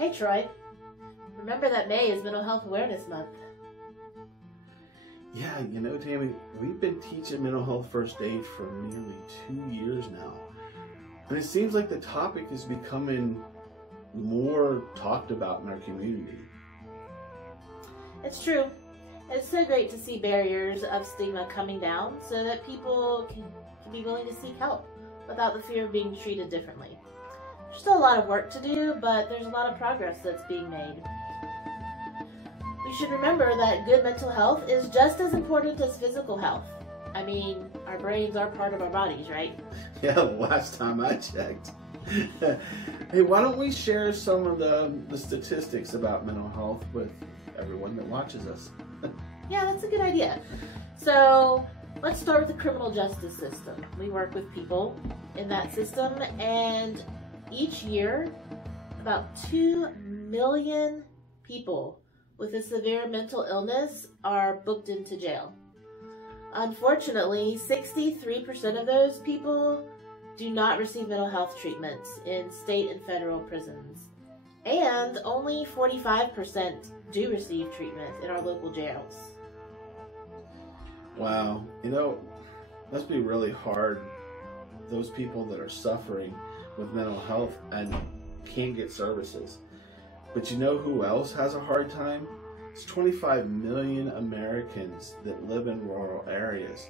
Hey Troy, remember that May is Mental Health Awareness Month. Yeah, you know, Tammy, we've been teaching mental health first aid for nearly 2 years now. And it seems like the topic is becoming more talked about in our community. It's true. It's so great to see barriers of stigma coming down so that people can be willing to seek help without the fear of being treated differently. There's still a lot of work to do, but there's a lot of progress that's being made. We should remember that good mental health is just as important as physical health. I mean, our brains are part of our bodies, right? Yeah, last time I checked. Hey, why don't we share some of the statistics about mental health with everyone that watches us? Yeah, that's a good idea. So let's start with the criminal justice system. We work with people in that system, and each year, about 2 million people with a severe mental illness are booked into jail. Unfortunately, 63% of those people do not receive mental health treatments in state and federal prisons. And only 45% do receive treatment in our local jails. Wow, you know, must be really hard, those people that are suffering with mental health and can't get services. But you know who else has a hard time? It's 25 million Americans that live in rural areas.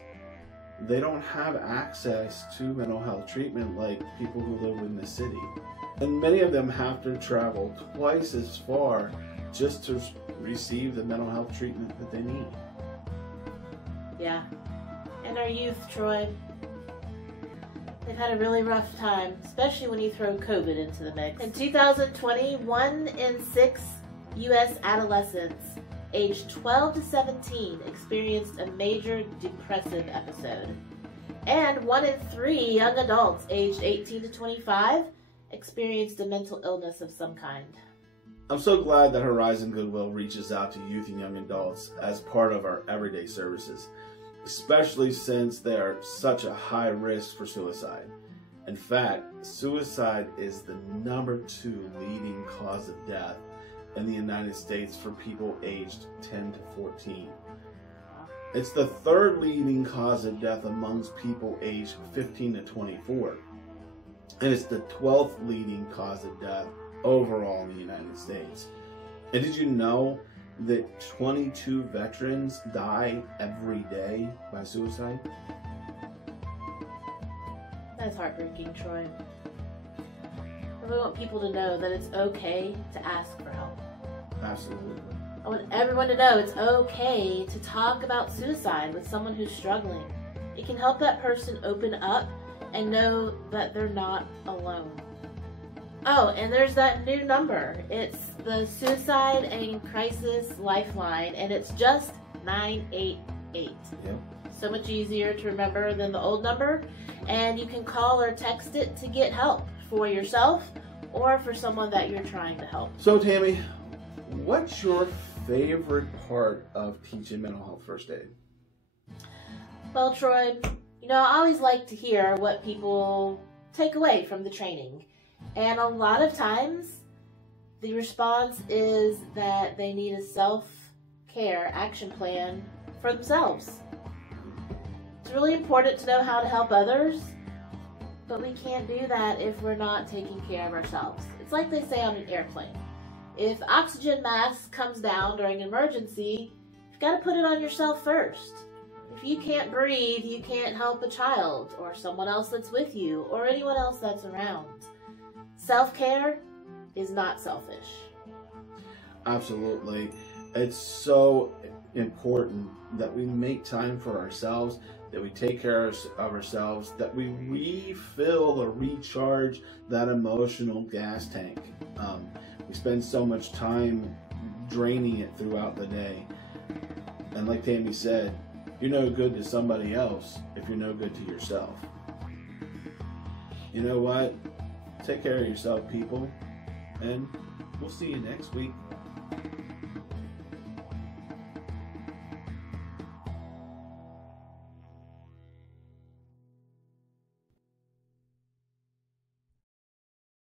They don't have access to mental health treatment like people who live in the city. And many of them have to travel twice as far just to receive the mental health treatment that they need. Yeah. And our youth, Troy, they've had a really rough time, especially when you throw COVID into the mix. In 2020, 1 in 6 U.S. adolescents aged 12 to 17 experienced a major depressive episode. And 1 in 3 young adults aged 18 to 25 experienced a mental illness of some kind. I'm so glad that Horizon Goodwill reaches out to youth and young adults as part of our everyday services, especially since they are such a high risk for suicide. In fact, suicide is the #2 leading cause of death in the United States for people aged 10 to 14. It's the 3rd leading cause of death amongst people aged 15 to 24. And it's the 12th leading cause of death overall in the United States. And did you know that 22 veterans die every day by suicide? That's heartbreaking, Troy. And we want people to know that it's okay to ask for help. Absolutely. I want everyone to know it's okay to talk about suicide with someone who's struggling. It can help that person open up and know that they're not alone. Oh, and there's that new number. It's the Suicide and Crisis Lifeline, and it's just 988. Yep. So much easier to remember than the old number, and you can call or text it to get help for yourself or for someone that you're trying to help. So Tammy, what's your favorite part of teaching mental health first aid? Well, Troy, you know, I always like to hear what people take away from the training. And a lot of times, the response is that they need a self-care action plan for themselves. It's really important to know how to help others, but we can't do that if we're not taking care of ourselves. It's like they say on an airplane. If oxygen mask comes down during an emergency, you've got to put it on yourself first. If you can't breathe, you can't help a child or someone else that's with you or anyone else that's around. Self-care is not selfish. Absolutely. It's so important that we make time for ourselves, that we take care of ourselves, that we refill or recharge that emotional gas tank. We spend so much time draining it throughout the day. And like Tammy said, you're no good to somebody else if you're no good to yourself. You know what? Take care of yourself, people, and we'll see you next week.